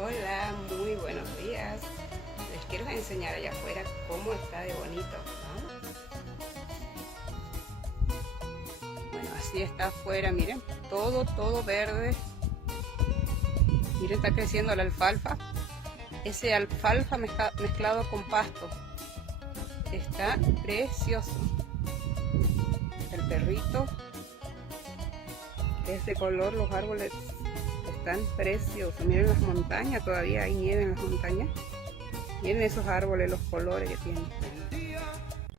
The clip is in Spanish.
Hola, muy buenos días. Les quiero enseñar allá afuera cómo está de bonito, ¿no? Bueno, así está afuera, miren, todo verde. Miren, está creciendo la alfalfa. Ese alfalfa mezclado con pasto. Está precioso. El perrito es de color, los árboles están preciosos. Miren las montañas, todavía hay nieve en las montañas. Miren esos árboles, los colores que tienen.